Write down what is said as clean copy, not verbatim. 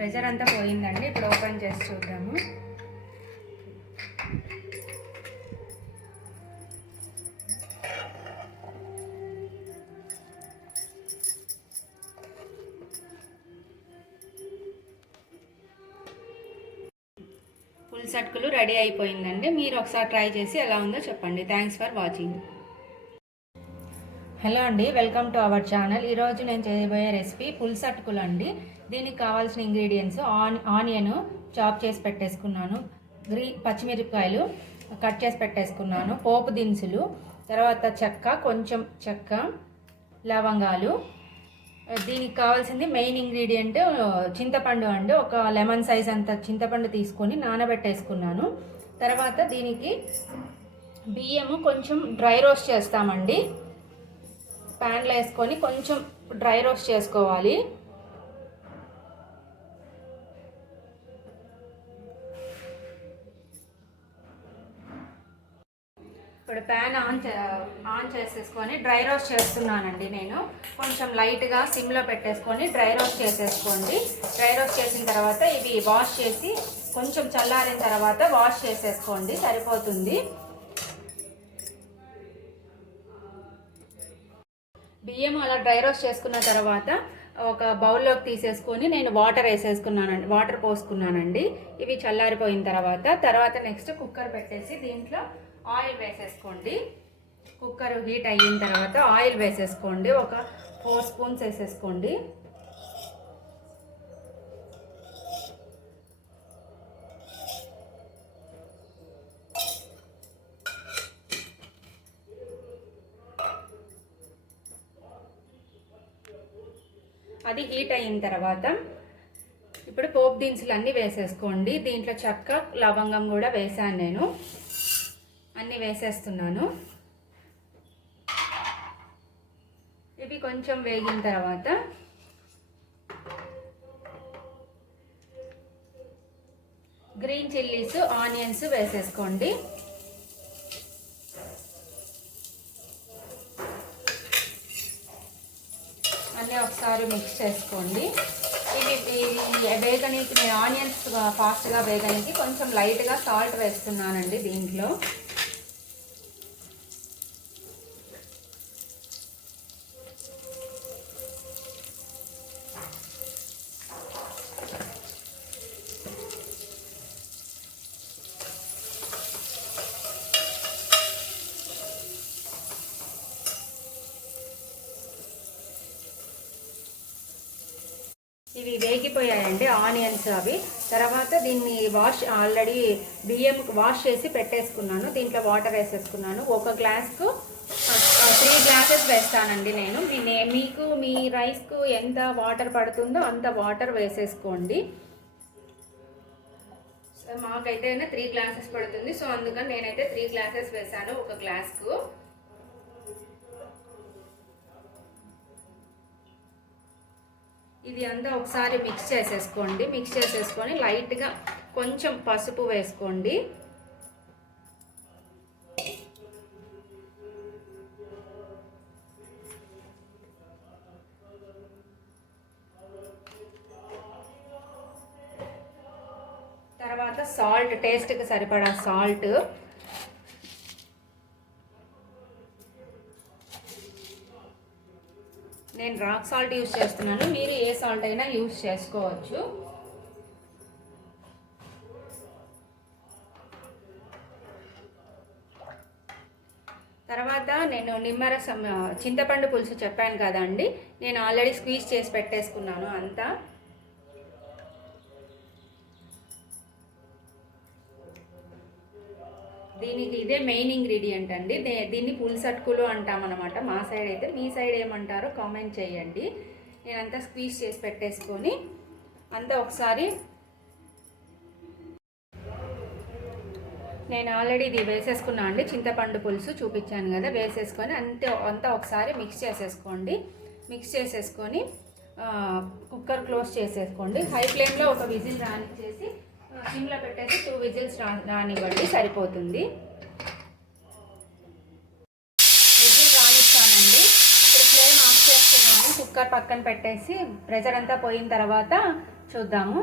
Pressure అంతా పోయిందండి. ఇప్పుడు ఓపెన్ చేసి చూద్దాము. పులుసు అటుకులు రెడీ అయిపోయిందండి. మీరు ఒకసారి ట్రై చేసి ఎలా ఉందో చెప్పండి. Thanks for watching. హలో అండి, వెల్కమ్ టు అవర్ ఛానల్. ఈరోజు నేను చేయబోయే రెసిపీ పులుసు అటుకులు అండి. దీనికి కావాల్సిన ఇంగ్రీడియంట్స్ ఆనియన్ చాప్ చేసి పెట్టేసుకున్నాను, పచ్చిమిరపకాయలు కట్ చేసి పెట్టేసుకున్నాను, పోపు దినుసులు, తర్వాత కొంచెం చెక్క, లవంగాలు. దీనికి కావాల్సింది మెయిన్ ఇంగ్రీడియంట్ చింతపండు అండి. ఒక లెమన్ సైజ్ అంత చింతపండు తీసుకొని నానబెట్టేసుకున్నాను. తర్వాత దీనికి బియ్యము కొంచెం డ్రై రోస్ట్ చేస్తామండి. ప్యాన్లో వేసుకొని కొంచెం డ్రై రోస్ట్ చేసుకోవాలి. ఇప్పుడు ప్యాన్ ఆన్ చేసేసుకొని డ్రై రోస్ట్ చేస్తున్నానండి. నేను కొంచెం లైట్గా సిమ్లో పెట్టేసుకొని డ్రై రోస్ట్ చేసేసుకోండి. డ్రై రోస్ట్ చేసిన తర్వాత ఇవి వాష్ చేసి కొంచెం చల్లారిన తర్వాత వాష్ చేసేసుకోండి, సరిపోతుంది. బియ్యం అలా డ్రై రోస్ట్ చేసుకున్న తర్వాత ఒక బౌల్లోకి తీసేసుకొని నేను వాటర్ పోసుకున్నానండి. ఇవి చల్లారిపోయిన తర్వాత నెక్స్ట్ కుక్కర్ పెట్టేసి దీంట్లో ఆయిల్ వేసేసుకోండి. కుక్కర్ హీట్ అయిన తర్వాత ఆయిల్ వేసేసుకోండి. ఒక 4 స్పూన్స్ వేసేసుకోండి. అది హీట్ అయిన తర్వాత ఇప్పుడు పోపు దినుసులు అన్నీ వేసేసుకోండి. దీంట్లో చెక్క, లవంగం కూడా వేసాను నేను. అన్నీ వేసేస్తున్నాను. ఇవి కొంచెం వేగిన తర్వాత గ్రీన్ చిల్లీస్, ఆనియన్స్ వేసేసుకోండి. అన్నీ ఒకసారి మిక్స్ చేసుకోండి. ఇవి వేగనికి ఆనియన్స్ ఫాస్ట్గా వేగనికి కొంచెం లైట్గా సాల్ట్ వేస్తున్నానండి దీంట్లో. ఇవి వేగిపోయాయండి ఆనియన్స్ అవి. తర్వాత దీన్ని ఆల్రెడీ బియ్యం వాష్ చేసి పెట్టేసుకున్నాను. దీంట్లో వాటర్ వేసేసుకున్నాను. ఒక గ్లాస్కు 3 గ్లాసెస్ వేస్తానండి నేను. మీకు మీ రైస్కు ఎంత వాటర్ పడుతుందో అంత వాటర్ వేసేసుకోండి. మాకైతే 3 గ్లాసెస్ పడుతుంది, సో అందుకని నేనైతే 3 గ్లాసెస్ వేసాను ఒక గ్లాస్కు. ఇది అంతా ఒకసారి మిక్స్ చేసేసుకొని లైట్గా కొంచెం పసుపు వేసుకోండి. తర్వాత సాల్ట్, టేస్ట్కి సరిపడా సాల్ట్. నేను రాక్ సాల్ట్ యూజ్ చేస్తున్నాను, మీరు ఏ సాల్ట్ అయినా యూజ్ చేసుకోవచ్చు. తర్వాత నేను నిమ్మరసం, చింతపండు పులుసు చెప్పాను కదండి, నేను ఆల్రెడీ స్క్వీజ్ చేసి పెట్టేసుకున్నాను అంతా. దీనికి ఇదే మెయిన్ ఇంగ్రీడియంట్ అండి. దీన్ని పులుసు అటుకులు అంటామన్నమాట మా సైడ్ అయితే. మీ సైడ్ ఏమంటారో కామెంట్ చేయండి. నేనంతా స్క్వీజ్ చేసి పెట్టేసుకొని అంతా ఒకసారి నేను ఆల్రెడీ ఇది వేసేసుకున్నాను అండి. చింతపండు పులుసు చూపించాను కదా, వేసేసుకొని అంతా ఒకసారి మిక్స్ చేసేసుకొని కుక్కర్ క్లోజ్ చేసేసుకోండి. హై ఫ్లేమ్లో ఒక విజిల్ రానిచ్చేసి సిమ్లో పెట్టేసి 2 విజిల్స్ రానివ్వండి, సరిపోతుంది. విజిల్ రానిస్తానండి. ఇప్పుడు ఫ్లేమ్ ఆఫ్ చేసుకున్నాను. కుక్కర్ పక్కన పెట్టేసి ప్రెషర్ అంతా పోయిన తర్వాత చూద్దాము.